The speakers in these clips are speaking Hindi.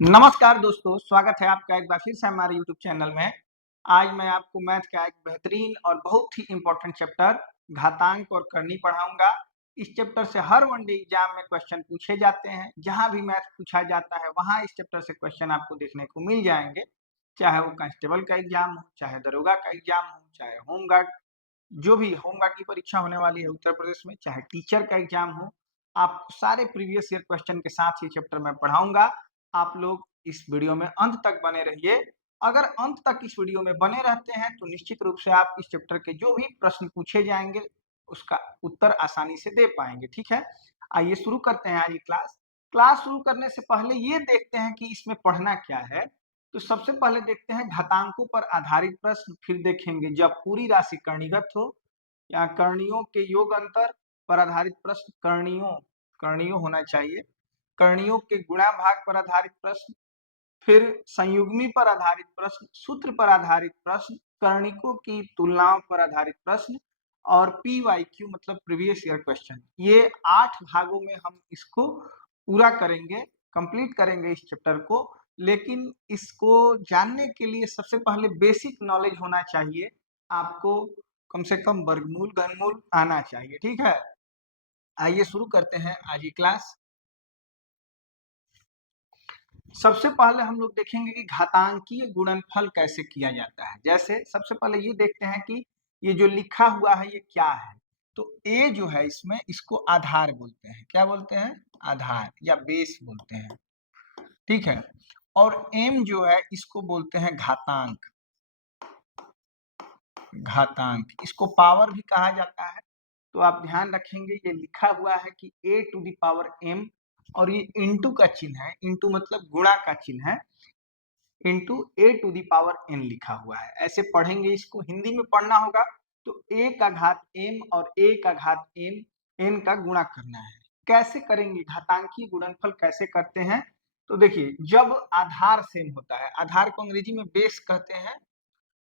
नमस्कार दोस्तों, स्वागत है आपका एक बार फिर से हमारे यूट्यूब चैनल में। आज मैं आपको मैथ का एक बेहतरीन और बहुत ही इम्पोर्टेंट चैप्टर घातांक और करनी पढ़ाऊंगा। इस चैप्टर से हर वनडे एग्जाम में क्वेश्चन पूछे जाते हैं। जहां भी मैथ पूछा जाता है वहां इस चैप्टर से क्वेश्चन आपको देखने को मिल जाएंगे, चाहे वो कांस्टेबल का एग्जाम हो, चाहे दरोगा का एग्जाम हो, चाहे होमगार्ड, जो भी होमगार्ड की परीक्षा होने वाली है उत्तर प्रदेश में, चाहे टीचर का एग्जाम हो, आपको सारे प्रीवियस ईयर क्वेश्चन के साथ ये चैप्टर मैं पढ़ाऊंगा। आप लोग इस वीडियो में अंत तक बने रहिए। अगर अंत तक इस वीडियो में बने रहते हैं तो निश्चित रूप से आप इस चैप्टर के जो भी प्रश्न पूछे जाएंगे उसका उत्तर आसानी से दे पाएंगे। ठीक है, आइए शुरू करते हैं आज की क्लास। क्लास शुरू करने से पहले ये देखते हैं कि इसमें पढ़ना क्या है। तो सबसे पहले देखते हैं घातांकों पर आधारित प्रश्न, फिर देखेंगे जब पूरी राशि करणीगत हो या करणियों के योग अंतर पर आधारित प्रश्न, करणियों होना चाहिए, करणियों के गुणा भाग पर आधारित प्रश्न, फिर संयुग्मी पर आधारित प्रश्न, सूत्र पर आधारित प्रश्न, कर्णिकों की तुलनाओं पर आधारित प्रश्न और PYQ मतलब प्रीवियस ईयर क्वेश्चन। ये 8 भागों में हम इसको पूरा करेंगे, कंप्लीट करेंगे इस चैप्टर को। लेकिन इसको जानने के लिए सबसे पहले बेसिक नॉलेज होना चाहिए आपको, कम से कम वर्गमूल घनमूल आना चाहिए। ठीक है, आइए शुरू करते हैं आज की क्लास। सबसे पहले हम लोग देखेंगे कि घातांकीय गुणनफल कैसे किया जाता है। जैसे सबसे पहले ये देखते हैं कि ये जो लिखा हुआ है ये क्या है। तो ए जो है इसमें, इसको आधार बोलते हैं। क्या बोलते हैं? आधार या बेस बोलते हैं। ठीक है, और एम जो है इसको बोलते हैं घातांक। घातांक, इसको पावर भी कहा जाता है। तो आप ध्यान रखेंगे ये लिखा हुआ है कि ए टू द पावर एम, और ये इंटू का चिन्ह है, इंटू मतलब गुणा का चिन्ह है, into a to the power n लिखा हुआ है। ऐसे पढ़ेंगे, इसको हिंदी में पढ़ना होगा तो ए का घात एम और ए का घात एम, एन का गुणा करना है। कैसे करेंगे घातांकीय गुणनफल, कैसे करते हैं? तो देखिए, जब आधार सेम होता है, आधार को अंग्रेजी में बेस कहते हैं।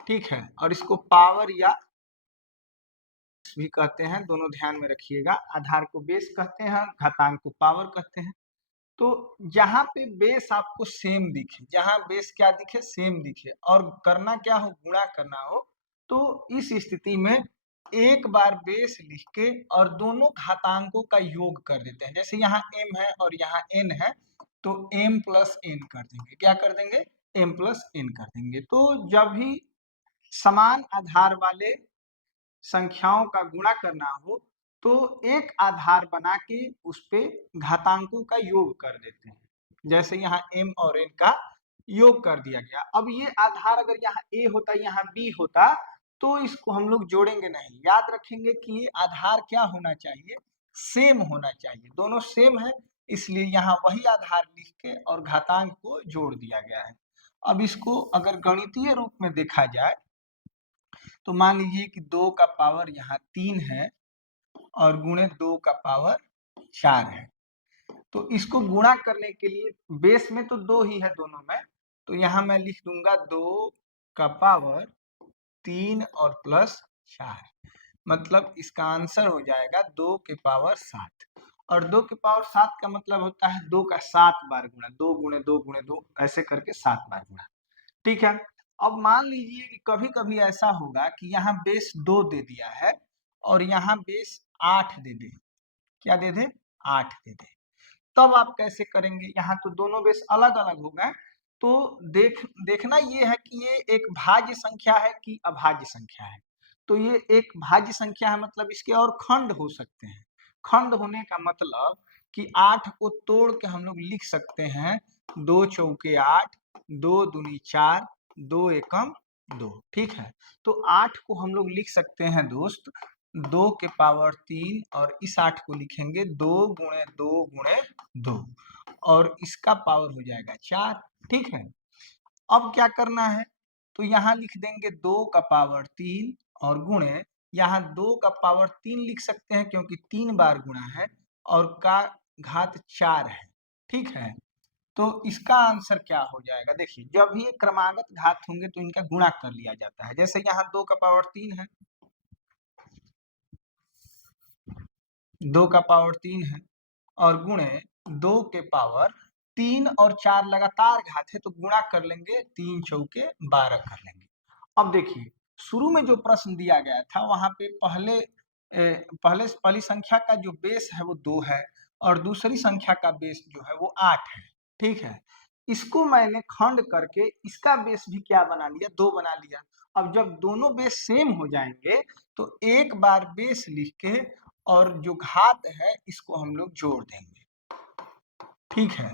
ठीक है, और इसको पावर या भी कहते हैं, दोनों ध्यान में रखिएगा। आधार को बेस कहते हैं, घातांक को पावर कहते हैं। तो जहां पे बेस आपको सेम दिखे, जहां बेस क्या दिखे, सेम दिखे, और करना क्या हो, गुणा करना हो, तो इस स्थिति में एक बार बेस लिख के और दोनों घातांकों का योग कर देते हैं। जैसे यहाँ m है और यहाँ n है, तो m प्लस n कर देंगे। क्या कर देंगे? m प्लस n कर देंगे। तो जब भी समान आधार वाले संख्याओं का गुणा करना हो तो एक आधार बना के उस पे घातांकों का योग कर देते हैं। जैसे यहाँ m और n का योग कर दिया गया। अब ये आधार अगर यहाँ a होता, यहाँ b होता, तो इसको हम लोग जोड़ेंगे नहीं। याद रखेंगे कि ये आधार क्या होना चाहिए, सेम होना चाहिए। दोनों सेम है, इसलिए यहाँ वही आधार लिख के और घातांक को जोड़ दिया गया है। अब इसको अगर गणितीय रूप में देखा जाए तो मान लीजिए कि 2 का पावर यहाँ 3 है और गुणे 2 का पावर 4 है। तो इसको गुणा करने के लिए बेस में तो 2 ही है दोनों में, तो यहाँ मैं लिख दूंगा 2 का पावर 3 और प्लस 4, मतलब इसका आंसर हो जाएगा 2 के पावर 7। और 2 के पावर 7 का मतलब होता है 2 का 7 बार गुणा, 2 गुणे 2 गुणे 2, ऐसे करके 7 बार गुणा। ठीक है, अब मान लीजिए कि कभी कभी ऐसा होगा कि यहाँ बेस 2 दे दिया है और यहाँ बेस 8 दे दे। क्या दे दे? 8 दे दे। तब आप कैसे करेंगे? यहाँ तो दोनों बेस अलग अलग हो गए, तो देखना ये है कि ये एक भाज्य संख्या है कि अभाज्य संख्या है। तो ये एक भाज्य संख्या है, मतलब इसके और खंड हो सकते हैं। खंड होने का मतलब कि 8 को तोड़ के हम लोग लिख सकते हैं 2 चौके 8, 2 दूनी 4, 2 एकम 2। ठीक है, तो 8 को हम लोग लिख सकते हैं दोस्त 2 के पावर 3, और इस 8 को लिखेंगे 2 गुणे 2 गुणे 2, और इसका पावर हो जाएगा 4। ठीक है, अब क्या करना है? तो यहाँ लिख देंगे 2 का पावर 3 और गुणे, यहाँ 2 का पावर 3 लिख सकते हैं क्योंकि 3 बार गुणा है, और का घात 4 है। ठीक है, तो इसका आंसर क्या हो जाएगा? देखिए, जब भी ये क्रमागत घात होंगे तो इनका गुणा कर लिया जाता है। जैसे यहाँ 2 का पावर 3 है, 2 का पावर 3 है, और गुणे 2 के पावर 3 और 4 लगातार घात है तो गुणा कर लेंगे, 3 चौके 12 कर लेंगे। अब देखिए शुरू में जो प्रश्न दिया गया था वहां पे पहली संख्या का जो बेस है वो 2 है और दूसरी संख्या का बेस जो है वो 8 है, ठीक है। इसको मैंने खंड करके इसका बेस भी क्या बना लिया, 2 बना लिया। अब जब दोनों बेस सेम हो जाएंगे तो एक बार बेस लिख के और जो घात है इसको हम लोग जोड़ देंगे, ठीक है।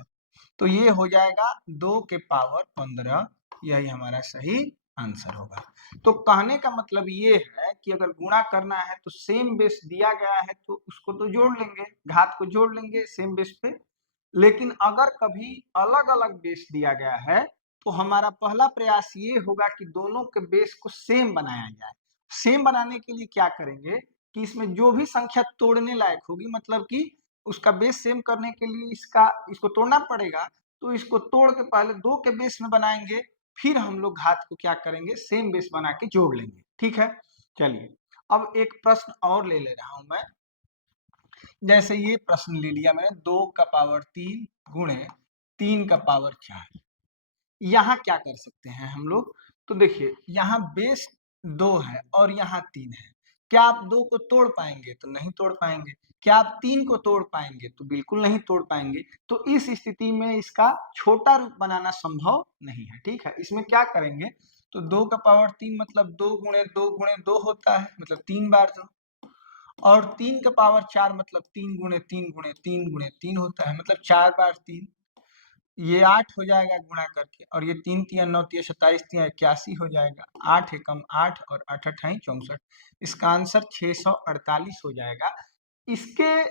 तो ये हो जाएगा 2 के पावर 15, यही हमारा सही आंसर होगा। तो कहने का मतलब ये है कि अगर गुणा करना है तो सेम बेस दिया गया है तो उसको तो जोड़ लेंगे, घात को जोड़ लेंगे सेम बेस पे। लेकिन अगर कभी अलग अलग बेस दिया गया है तो हमारा पहला प्रयास ये होगा कि दोनों के बेस को सेम बनाया जाए। सेम बनाने के लिए क्या करेंगे कि इसमें जो भी संख्या तोड़ने लायक होगी, मतलब कि उसका बेस सेम करने के लिए इसको तोड़ना पड़ेगा, तो इसको तोड़ के पहले 2 के बेस में बनाएंगे, फिर हम लोग घात को क्या करेंगे, सेम बेस बना के जोड़ लेंगे, ठीक है। चलिए अब एक प्रश्न और ले रहा हूं मैं। जैसे ये प्रश्न ले लिया मैंने, 2 का पावर 3 गुणे 3 का पावर 4। यहाँ क्या कर सकते हैं हम लोग, तो देखिए यहाँ बेस 2 है और यहाँ 3 है। क्या आप 2 को तोड़ पाएंगे, तो नहीं तोड़ पाएंगे। क्या आप 3 को तोड़ पाएंगे, तो बिल्कुल नहीं तोड़ पाएंगे। तो इस स्थिति में इसका छोटा रूप बनाना संभव नहीं है, ठीक है। इसमें क्या करेंगे, तो 2 का पावर 3 मतलब 2 गुणे 2 गुणे 2 होता है, मतलब 3 बार 2, और 3 का पावर 4 मतलब 3 गुणे 3 गुणे 3 गुणे 3 होता है, मतलब 4 बार 3। ये 8 हो जाएगा गुणा करके, और ये 3 तिया 9 तिया 27 तिया 81 हो जाएगा। 8 एकम 8 और 8 अठाई 64। इसका आंसर 648 हो जाएगा। इसके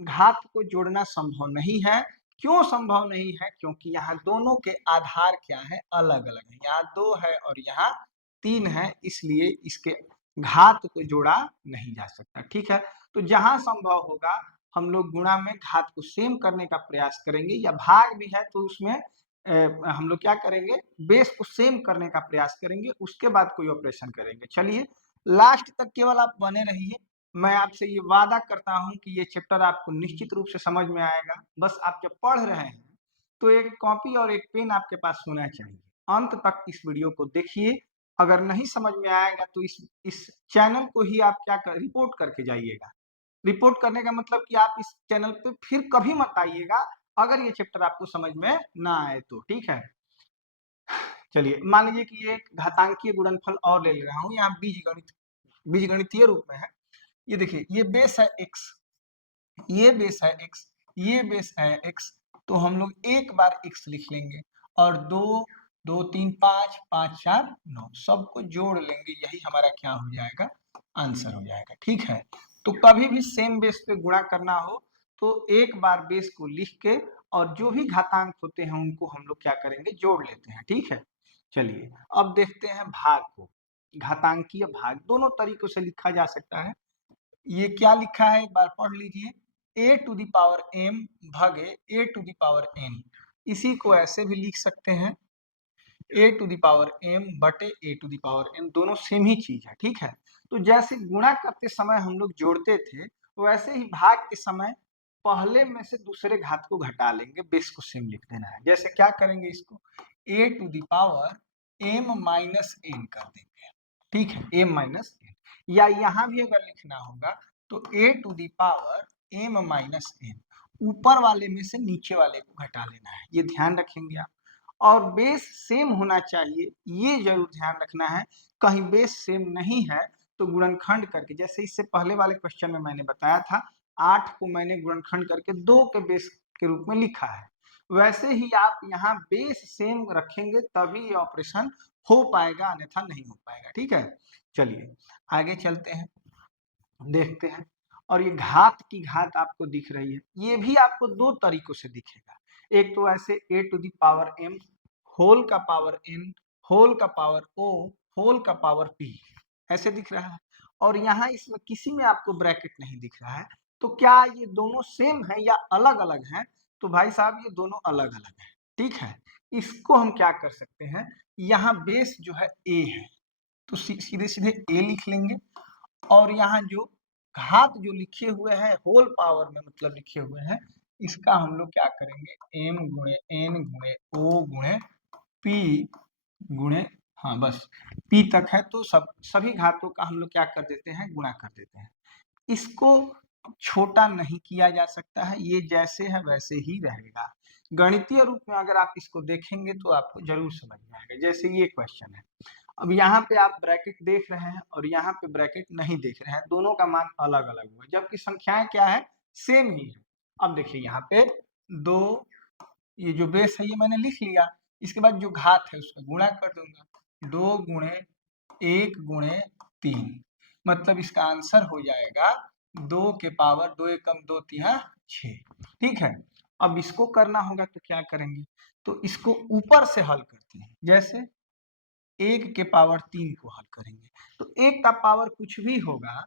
घात को जोड़ना संभव नहीं है। क्यों संभव नहीं है, क्योंकि यहाँ दोनों के आधार क्या है, अलग अलग है। यहाँ 2 है और यहाँ 3 है, इसलिए इसके घात को जोड़ा नहीं जा सकता, ठीक है। तो जहां संभव होगा हम लोग गुणा में घात को सेम करने का प्रयास करेंगे, या भाग भी है तो उसमें हम लोग क्या करेंगे, बेस को सेम करने का प्रयास करेंगे, उसके बाद कोई ऑपरेशन करेंगे। चलिए लास्ट तक केवल आप बने रहिए। मैं आपसे ये वादा करता हूं कि ये चैप्टर आपको निश्चित रूप से समझ में आएगा। बस आप जब पढ़ रहे हैं तो एक कॉपी और एक पेन आपके पास होना चाहिए। अंत तक इस वीडियो को देखिए। अगर नहीं समझ में आएगा तो इस चैनल को ही आप क्या कर रिपोर्ट करके जाइएगा। रिपोर्ट करने का मतलब कि आप इस चैनल पे फिर कभी मत आइएगा अगर ये चैप्टर आपको समझ में ना आए तो, ठीक है। चलिए मान लीजिए कि ये एक घातांकीय गुणनफल और ले रहा हूँ, यहाँ बीजगणितीय रूप में है। ये देखिए ये बेस है x, ये बेस है x, ये बेस है x। तो हम लोग एक बार x लिख लेंगे और 2 2 3 5 5 4 9 सबको जोड़ लेंगे, यही हमारा क्या हो जाएगा, आंसर हो जाएगा, ठीक है। तो कभी भी सेम बेस पे गुणा करना हो तो एक बार बेस को लिख के और जो भी घातांक होते हैं उनको हम लोग क्या करेंगे, जोड़ लेते हैं, ठीक है। चलिए अब देखते हैं भाग को। घातांकीय भाग दोनों तरीकों से लिखा जा सकता है। ये क्या लिखा है एक बार पढ़ लीजिए, a to the power m भागे a to the power n। इसी को ऐसे भी लिख सकते हैं, a to the power m बटे a to the power n, दोनों सेम ही चीज है, ठीक है। तो जैसे गुणा करते समय हम लोग जोड़ते थे वैसे ही भाग के समय पहले में से दूसरे घात को घटा लेंगे, बेस को सेम लिख देना है। जैसे क्या करेंगे, इसको a to the power m minus n कर देंगे, ठीक है, m माइनस n। या यहाँ भी अगर लिखना होगा तो a to the power m minus n, ऊपर वाले में से नीचे वाले को घटा लेना है, ये ध्यान रखेंगे आप। और बेस सेम होना चाहिए, ये जरूर ध्यान रखना है। कहीं बेस सेम नहीं है तो गुणनखंड करके, जैसे इससे पहले वाले क्वेश्चन में मैंने बताया था 8 को मैंने गुणनखंड करके 2 के बेस के रूप में लिखा है, वैसे ही आप यहाँ बेस सेम रखेंगे तभी ये ऑपरेशन हो पाएगा, अन्यथा नहीं हो पाएगा, ठीक है। चलिए आगे चलते हैं, देखते हैं। और ये घात की घात आपको दिख रही है, ये भी आपको 2 तरीकों से दिखेगा। एक तो ऐसे a to the power m whole का पावर n होल का पावर o होल का पावर p, ऐसे दिख रहा है। और यहाँ इसमें किसी में आपको ब्रैकेट नहीं दिख रहा है। तो क्या ये दोनों सेम है या अलग अलग हैं, तो भाई साहब ये दोनों अलग अलग है, ठीक है। इसको हम क्या कर सकते हैं, यहाँ बेस जो है a है तो सीधे सीधे a लिख लेंगे, और यहाँ जो घात जो लिखे हुए हैं होल पावर में मतलब लिखे हुए हैं इसका हम लोग क्या करेंगे, m गुणे n गुणे o गुणे p गुणे, हाँ बस p तक है, तो सभी घातों का हम लोग क्या कर देते हैं, गुणा कर देते हैं। इसको छोटा नहीं किया जा सकता है, ये जैसे है वैसे ही रहेगा। गणितीय रूप में अगर आप इसको देखेंगे तो आपको जरूर समझ में आएगा। जैसे ये क्वेश्चन है, अब यहाँ पे आप ब्रैकेट देख रहे हैं और यहाँ पे ब्रैकेट नहीं देख रहे हैं, दोनों का मान अलग अलग हुआ, जबकि संख्याएं क्या है, सेम ही है। अब देखिए यहाँ पे दो, ये जो बेस है ये मैंने लिख लिया, इसके बाद जो घात है उसका गुणा कर दूंगा, 2 गुणे 1 गुणे 3, मतलब इसका आंसर हो जाएगा 2 के पावर 2 एकम 2 तिहा 6। ठीक है, अब इसको करना होगा तो क्या करेंगे, तो इसको ऊपर से हल करते हैं। जैसे 1 के पावर 3 को हल करेंगे, तो 1 का पावर कुछ भी होगा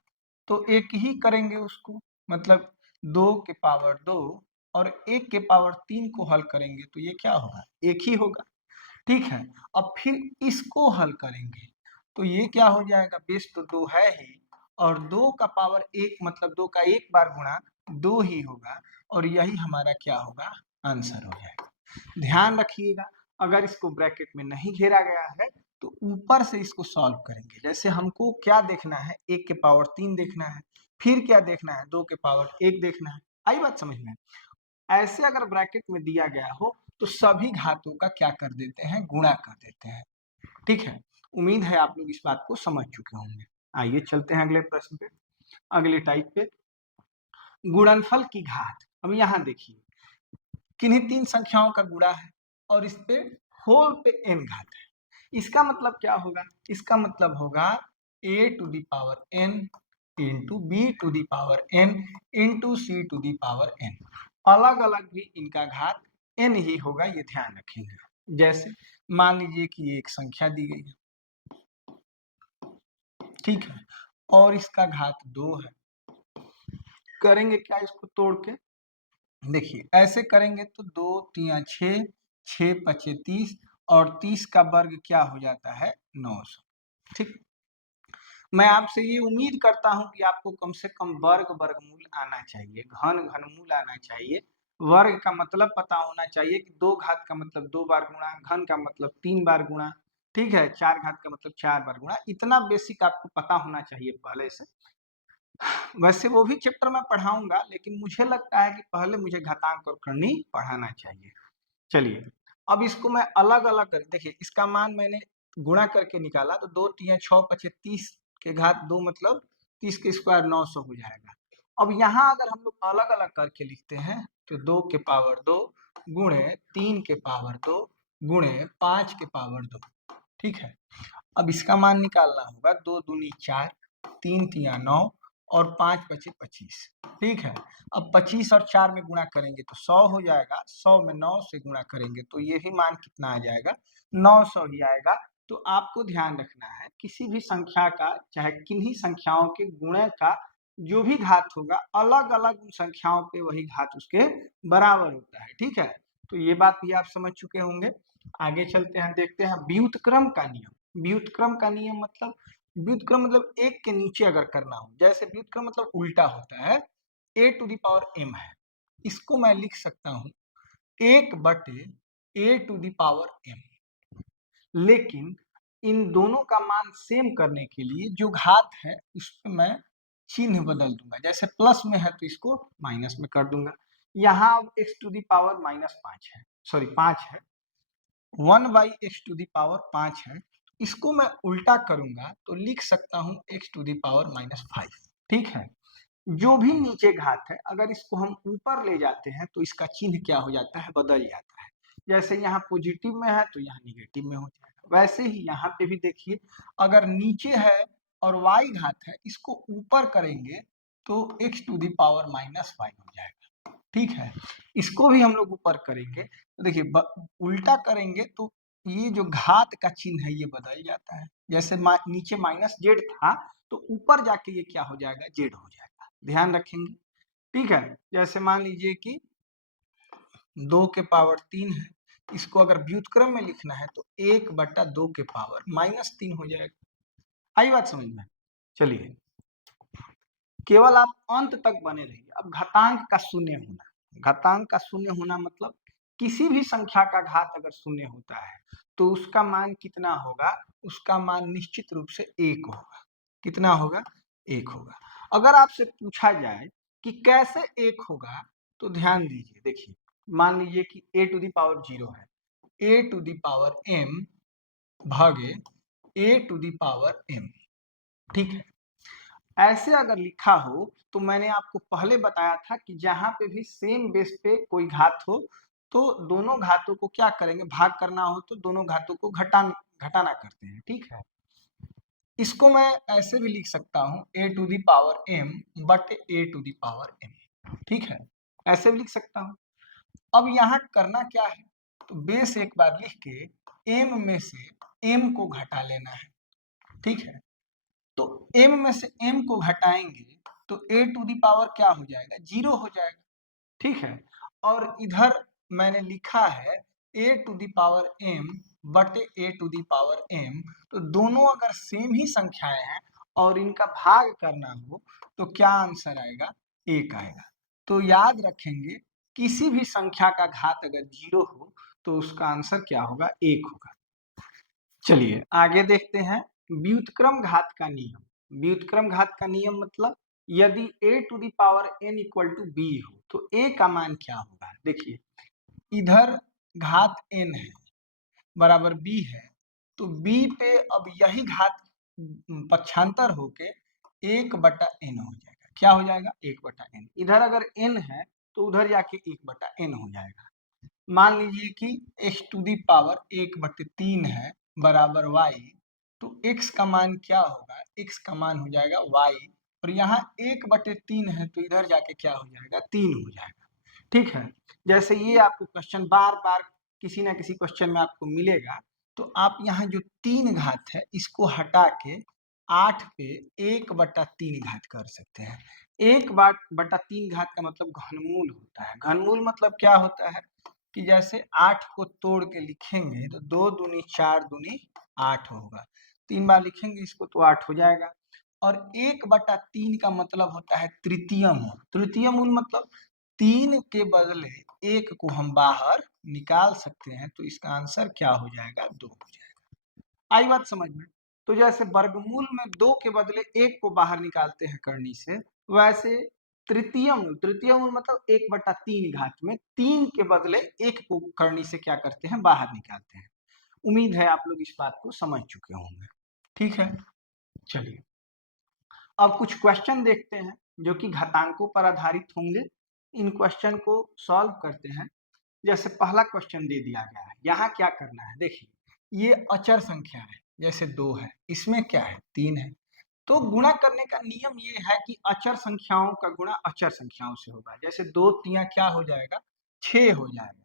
तो 1 ही करेंगे उसको, मतलब 2 के पावर 2 और 1 के पावर 3 को हल करेंगे तो ये क्या होगा, 1 ही होगा। ठीक है, अब फिर इसको हल करेंगे तो ये क्या हो जाएगा, बेस तो 2 है ही, और 2 का पावर 1 मतलब 2 का एक बार गुणा 2 ही होगा, और यही हमारा क्या होगा, आंसर हो जाएगा। ध्यान रखिएगा, अगर इसको ब्रैकेट में नहीं घेरा गया है तो ऊपर से इसको सॉल्व करेंगे। जैसे हमको क्या देखना है, 1 के पावर 3 देखना है, फिर क्या देखना है, 2 के पावर 1 देखना है। आई बात समझ में? ऐसे अगर ब्रैकेट में दिया गया हो तो सभी घातों का क्या कर देते हैं, गुणा कर देते हैं। ठीक है, उम्मीद है आप लोग इस बात को समझ चुके होंगे। आइए चलते हैं अगले प्रश्न पे, अगले टाइप पे, गुणनफल की घात। अब यहाँ देखिए, किन्हीं 3 संख्याओं का गुणा है और इस पे होल पे n घात है। इसका मतलब क्या होगा, इसका मतलब होगा a to the power n into b to the power n into c to the power n। अलग अलग भी इनका घात n ही होगा, ये ध्यान रखेंगे। जैसे मान लीजिए कि ये एक संख्या दी गई है, ठीक है, और इसका घात 2 है। करेंगे क्या, इसको तोड़ के देखिए, ऐसे करेंगे तो 2 3 6, 6 5 30, और 30 का वर्ग क्या हो जाता है, 900। ठीक, मैं आपसे ये उम्मीद करता हूं कि आपको कम से कम वर्ग वर्गमूल आना चाहिए, घन घनमूल आना चाहिए, वर्ग का मतलब पता होना चाहिए कि 2 घात का मतलब 2 बार गुणा, घन का मतलब 3 बार गुणा, ठीक है, 4 घात का मतलब 4 बार गुणा। इतना बेसिक आपको पता होना चाहिए पहले से। वैसे वो भी चैप्टर में पढ़ाऊंगा, लेकिन मुझे लगता है कि पहले मुझे घातांक और करनी पढ़ाना चाहिए। चलिए, अब इसको मैं अलग अलग कर, देखिए इसका मान मैंने गुणा करके निकाला तो 2 3 6 5 30 के घात 2 मतलब 30 के स्क्वायर 900 हो जाएगा। अब यहाँ अगर हम लोग अलग अलग करके लिखते हैं तो 2 के पावर 2 गुणे 3 के पावर 2 गुणे 5 के पावर 2। ठीक है, अब इसका मान निकालना होगा, 2 दूनी 4, 3 तिया 9 और 5 बचे 25। ठीक है, अब 25 और 4 में गुणा करेंगे तो 100 हो जाएगा, 100 में 9 से गुणा करेंगे तो ये भी मान कितना आ जाएगा, 900 ही आएगा। तो आपको ध्यान रखना है, किसी भी संख्या का, चाहे किन्हीं संख्याओं के गुणे का जो भी घात होगा, अलग अलग उन संख्याओं पे वही घात उसके बराबर होता है। ठीक है, तो ये बात भी आप समझ चुके होंगे। आगे चलते हैं, देखते हैं व्युत्क्रम का नियम। व्युत्क्रम का नियम मतलब, व्युत्क्रम मतलब एक के नीचे अगर करना हो, जैसे व्युत्क्रम मतलब उल्टा होता है, a to the power m है, इसको मैं लिख सकता हूँ 1 बटे a to the power m। लेकिन इन दोनों का मान सेम करने के लिए जो घात है उस पर मैं चिन्ह बदल दूंगा, जैसे प्लस में है तो इसको माइनस में कर दूंगा। यहाँ x टू द पावर -5 है, सॉरी 5 है, 1 by x to the power 5 है, इसको मैं उल्टा करूंगा तो लिख सकता हूँ x टू दी पावर -5। ठीक है, जो भी नीचे घात है अगर इसको हम ऊपर ले जाते हैं तो इसका चिन्ह क्या हो जाता है, बदल जाता है। जैसे यहाँ पॉजिटिव में है तो यहाँ निगेटिव में हो जाएगा। वैसे ही यहाँ पे भी देखिए, अगर नीचे है और y घात है, इसको ऊपर करेंगे तो x टू दी पावर -5 हो जाएगा। ठीक है, इसको भी हम लोग ऊपर करेंगे तो देखिए उल्टा करेंगे तो ये जो घात का चिन्ह है ये बदल जाता है। जैसे नीचे -z था तो ऊपर जाके ये क्या हो जाएगा, z हो जाएगा। ध्यान रखेंगे। ठीक है, जैसे मान लीजिए कि 2 के पावर 3 है, इसको अगर व्युत्क्रम में लिखना है तो 1 बटा 2 के पावर -3 हो जाएगा। आई बात समझ में? चलिए, केवल आप अंत तक बने रहिए। अब घातांक का शून्य होना, घातांक का शून्य होना मतलब किसी भी संख्या का घात अगर शून्य होता है तो उसका मान कितना होगा, उसका मान निश्चित रूप से 1 होगा। कितना होगा, 1 होगा। अगर आपसे पूछा जाए कि कैसे 1 होगा तो ध्यान दीजिए, देखिए मान लीजिए कि a टू द पावर 0 है, a to the power m भागे a to the power m, ठीक है। ऐसे अगर लिखा हो तो मैंने आपको पहले बताया था कि जहां पे भी सेम बेस पे कोई घात हो तो दोनों घातों को क्या करेंगे, भाग करना हो तो दोनों घातों को घटाना करते हैं, ठीक है। इसको मैं ऐसे भी लिख सकता हूँ a to the power m बटे a to the power m, ठीक है, ऐसे भी लिख सकता हूँ। अब यहाँ करना क्या है, तो बेस एक बार लिख के m में से m को घटा लेना है, ठीक है। तो m में से m को घटाएंगे तो a टू दी पावर क्या हो जाएगा, 0 हो जाएगा, ठीक है। और इधर मैंने लिखा है a to the power m बटे a to the power m, तो दोनों अगर सेम ही संख्याएं हैं और इनका भाग करना हो तो क्या आंसर आएगा, 1 आएगा। तो याद रखेंगे किसी भी संख्या का घात अगर 0 हो तो उसका आंसर क्या होगा, 1 होगा। चलिए आगे देखते हैं व्युत्क्रम घात का नियम। व्युत्क्रम घात का नियम मतलब यदि a to the power n equal to b हो तो a का मान क्या होगा। देखिए इधर घात n है बराबर b है, तो b पे अब यही घात पक्षांतर होके 1/n हो जाएगा। क्या हो जाएगा, 1/n। इधर अगर n है तो उधर जाके 1/n हो जाएगा। मान लीजिए कि x टू दी पावर 1/3 है बराबर y, तो x का मान क्या होगा, x का मान हो जाएगा y, और यहाँ 1/3 है तो इधर जाके क्या हो जाएगा, 3 हो जाएगा, ठीक है। जैसे ये आपको क्वेश्चन बार बार किसी ना किसी क्वेश्चन में आपको मिलेगा, तो आप यहाँ जो 3 घात है इसको हटा के 8 पे 1/3 घात कर सकते हैं। 1/3 घात का मतलब घनमूल होता है। घनमूल मतलब क्या होता है कि जैसे 8 को तोड़ के लिखेंगे तो 2 दूनी 4 दूनी 8 होगा, 3 बार लिखेंगे इसको तो 8 हो जाएगा। और 1/3 का मतलब होता है तृतीय मूल। तृतीय मूल मतलब 3 के बदले 1 को हम बाहर निकाल सकते हैं, तो इसका आंसर क्या हो जाएगा, 2 हो जाएगा। आई बात समझ में। तो जैसे वर्गमूल में 2 के बदले 1 को बाहर निकालते हैं करनी से, वैसे तृतीय मूल मतलब 1/3 घात में 3 के बदले 1 को करनी से क्या करते हैं, बाहर निकालते हैं। उम्मीद है आप लोग इस बात को समझ चुके होंगे, ठीक है। चलिए अब कुछ क्वेश्चन देखते हैं जो कि घातांकों पर आधारित होंगे। इन क्वेश्चन को सॉल्व करते हैं। जैसे पहला क्वेश्चन दे दिया गया है, यहाँ क्या करना है, देखिए ये अचर संख्या है, जैसे 2 है, इसमें क्या है, 3 है। तो गुणा करने का नियम ये है कि अचर संख्याओं का गुणा अचर संख्याओं से होगा। जैसे 2 तिया क्या हो जाएगा, 6 हो जाएगा।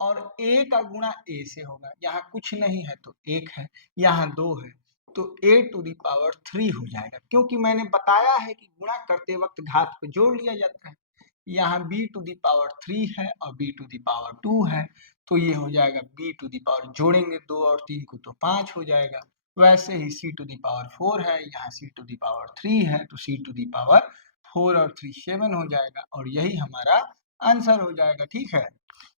और a का गुणा a से होगा, यहाँ कुछ नहीं है तो 1 है, यहाँ 2 है तो a टू दी पावर 3 हो जाएगा, क्योंकि मैंने बताया है कि गुणा करते वक्त घात को जोड़ लिया जाता है। यहाँ b टू दी पावर 3 है और b टू दी पावर 2 है, तो ये हो जाएगा b टू दी पावर, जोड़ेंगे 2 और 3 को तो 5 हो जाएगा। वैसे ही c टू दी पावर 4 है, यहाँ c टू दी पावर 3 है तो c टू दी पावर 4 और 3 7 हो जाएगा, और यही हमारा आंसर हो जाएगा, ठीक है।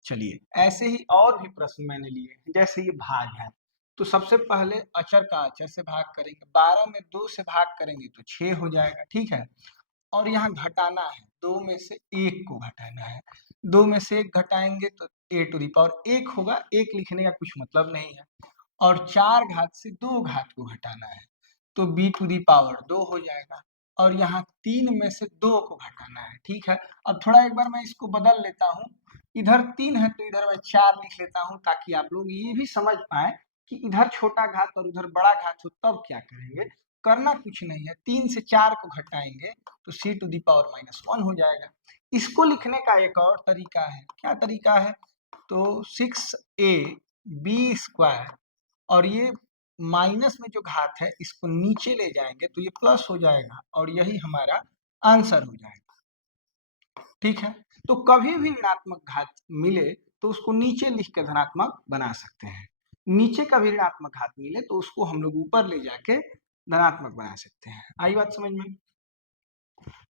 चलिए ऐसे ही और भी प्रश्न मैंने लिए हैं। जैसे ये भाग है, तो सबसे पहले अचर का अचर से भाग करेंगे, 12 में 2 से भाग करेंगे तो 6 हो जाएगा, ठीक है। और यहाँ घटाना है, 2 में से 1 को घटाना है, 2 में से 1 घटाएंगे तो a टू दी पावर 1 होगा, 1 लिखने का कुछ मतलब नहीं है। और 4 घात से 2 घात को घटाना है तो b टू दी पावर 2 हो जाएगा। और यहाँ 3 में से 2 को घटाना है, ठीक है। अब थोड़ा एक बार मैं इसको बदल लेता हूँ, इधर 3 है तो इधर मैं 4 लिख लेता हूँ, ताकि आप लोग ये भी समझ पाए कि इधर छोटा घात और उधर बड़ा घात हो तब क्या करेंगे। करना कुछ नहीं है, 3 से 4 को घटाएंगे तो c टू दी पावर -1 हो जाएगा। इसको लिखने का एक और तरीका है, क्या तरीका है, तो 6ab² और ये माइनस में जो घात है इसको नीचे ले जाएंगे तो ये प्लस हो जाएगा, और यही हमारा आंसर हो जाएगा, ठीक है। तो कभी भी ऋणात्मक घात मिले तो उसको नीचे लिख के धनात्मक बना सकते हैं, नीचे का भी ऋणात्मक घात मिले तो उसको हम लोग ऊपर ले जाके धनात्मक बना सकते हैं। आई बात समझ में।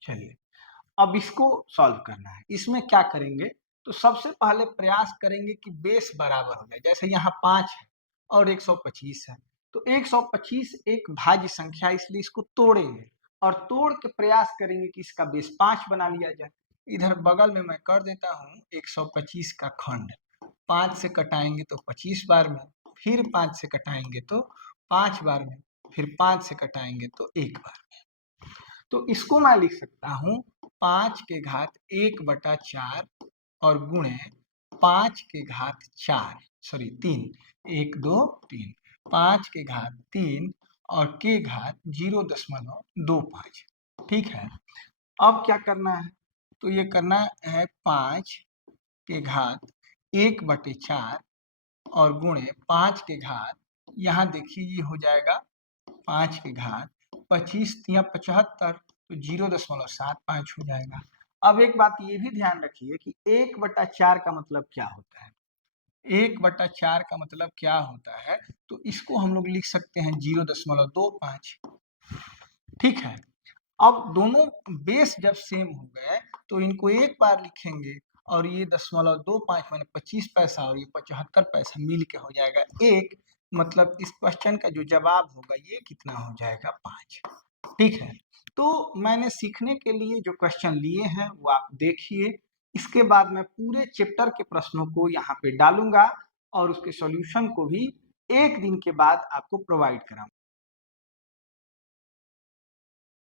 चलिए अब इसको सॉल्व करना है। इसमें क्या करेंगे, तो सबसे पहले प्रयास करेंगे कि बेस बराबर हो जाए। जैसे यहाँ 5 है और 125 है, तो 125 एक भाज्य संख्या, इसलिए इसको तोड़ेंगे और तोड़ के प्रयास करेंगे कि इसका बेस 5 बना लिया जाए। इधर बगल में मैं कर देता हूँ 125 का खंड, 5 से कटाएंगे तो 25 बार में, फिर 5 से कटाएंगे तो 5 बार में, फिर 5 से कटाएंगे तो 1 बार में। तो इसको मैं लिख सकता हूँ 5 के घात 1/4 और गुणे 5 के घात 3, 1 2 3, 5 के घात 3 और के घात 0.25। ठीक है, अब क्या करना है, तो ये करना है 5 के घात 1/4 और गुणे 5 के घात, यहाँ देखिए ये हो जाएगा 5 के घात 25 या 75, तो 0.75 हो जाएगा। अब एक बात ये भी ध्यान रखिए कि 1/4 का मतलब क्या होता है। 1/4 का मतलब क्या होता है, तो इसको हम लोग लिख सकते हैं 0.25। ठीक है, अब दोनों बेस जब सेम हो गए तो इनको एक बार लिखेंगे और ये 0.25 माने 25 पैसा और ये 75 पैसा मिल के हो जाएगा 1। मतलब इस क्वेश्चन का जो जवाब होगा ये कितना हो जाएगा, 5। ठीक है, तो मैंने सीखने के लिए जो क्वेश्चन लिए हैं वो आप देखिए। इसके बाद मैं पूरे चैप्टर के प्रश्नों को यहाँ पे डालूंगा और उसके सॉल्यूशन को भी एक दिन के बाद आपको प्रोवाइड कराऊंगा।